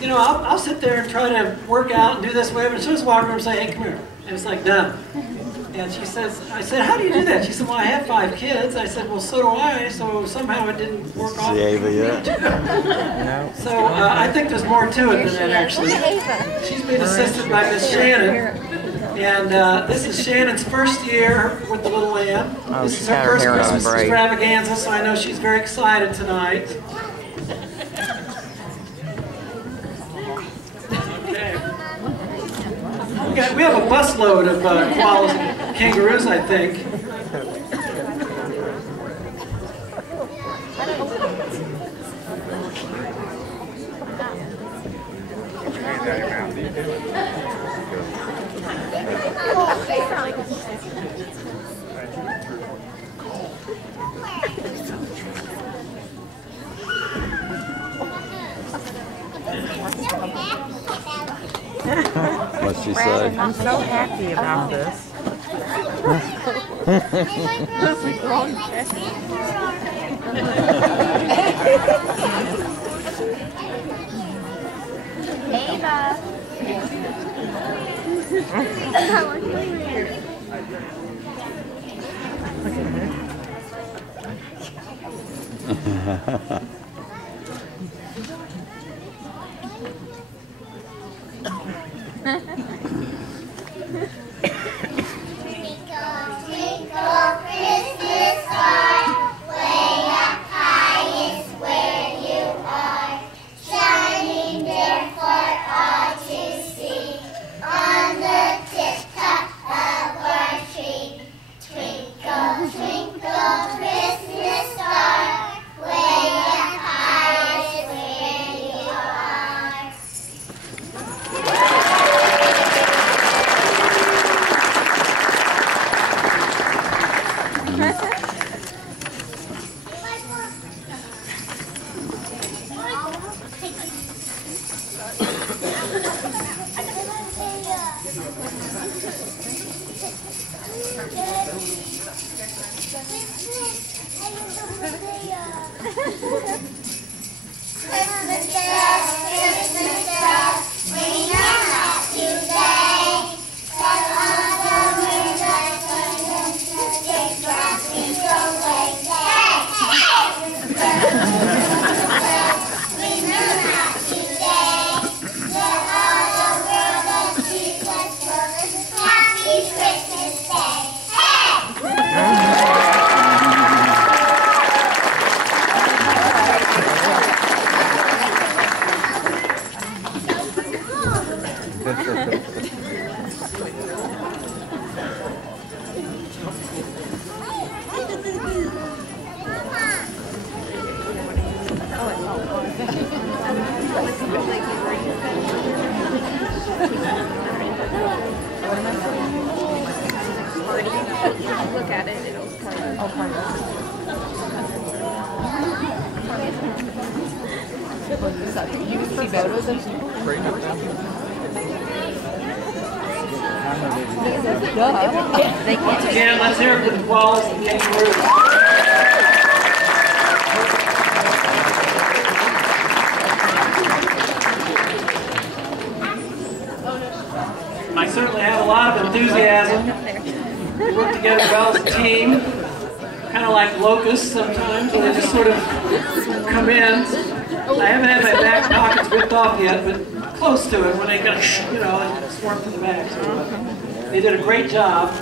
you know, I'll sit there and try to work out and do this, whatever. And she'll just walk over and say, hey, come here. And it's like, done. And she says, I said, how do you do that? She said, well, I have 5 kids. I said, well, so do I. So somehow it didn't work off. See Ava yet? So I think there's more to it than that, actually. She's being assisted by Miss Shannon. And this is Shannon's first year with the Little Lamb. This is her first Christmas extravaganza, so I know she's very excited tonight. Okay. We have a busload of koalas and kangaroos, I think. What'd she say? I'm so happy about this. Ava. Look at it, it'll tell you. You can see photos of Once again, let's hear it for the koalas and kangaroos. I certainly have a lot of enthusiasm. We work together well as a team, kind of like locusts sometimes, where they just sort of come in. I haven't had my back pockets ripped off yet, but close to it when they got, you know, swarm to the back. So they did a great job.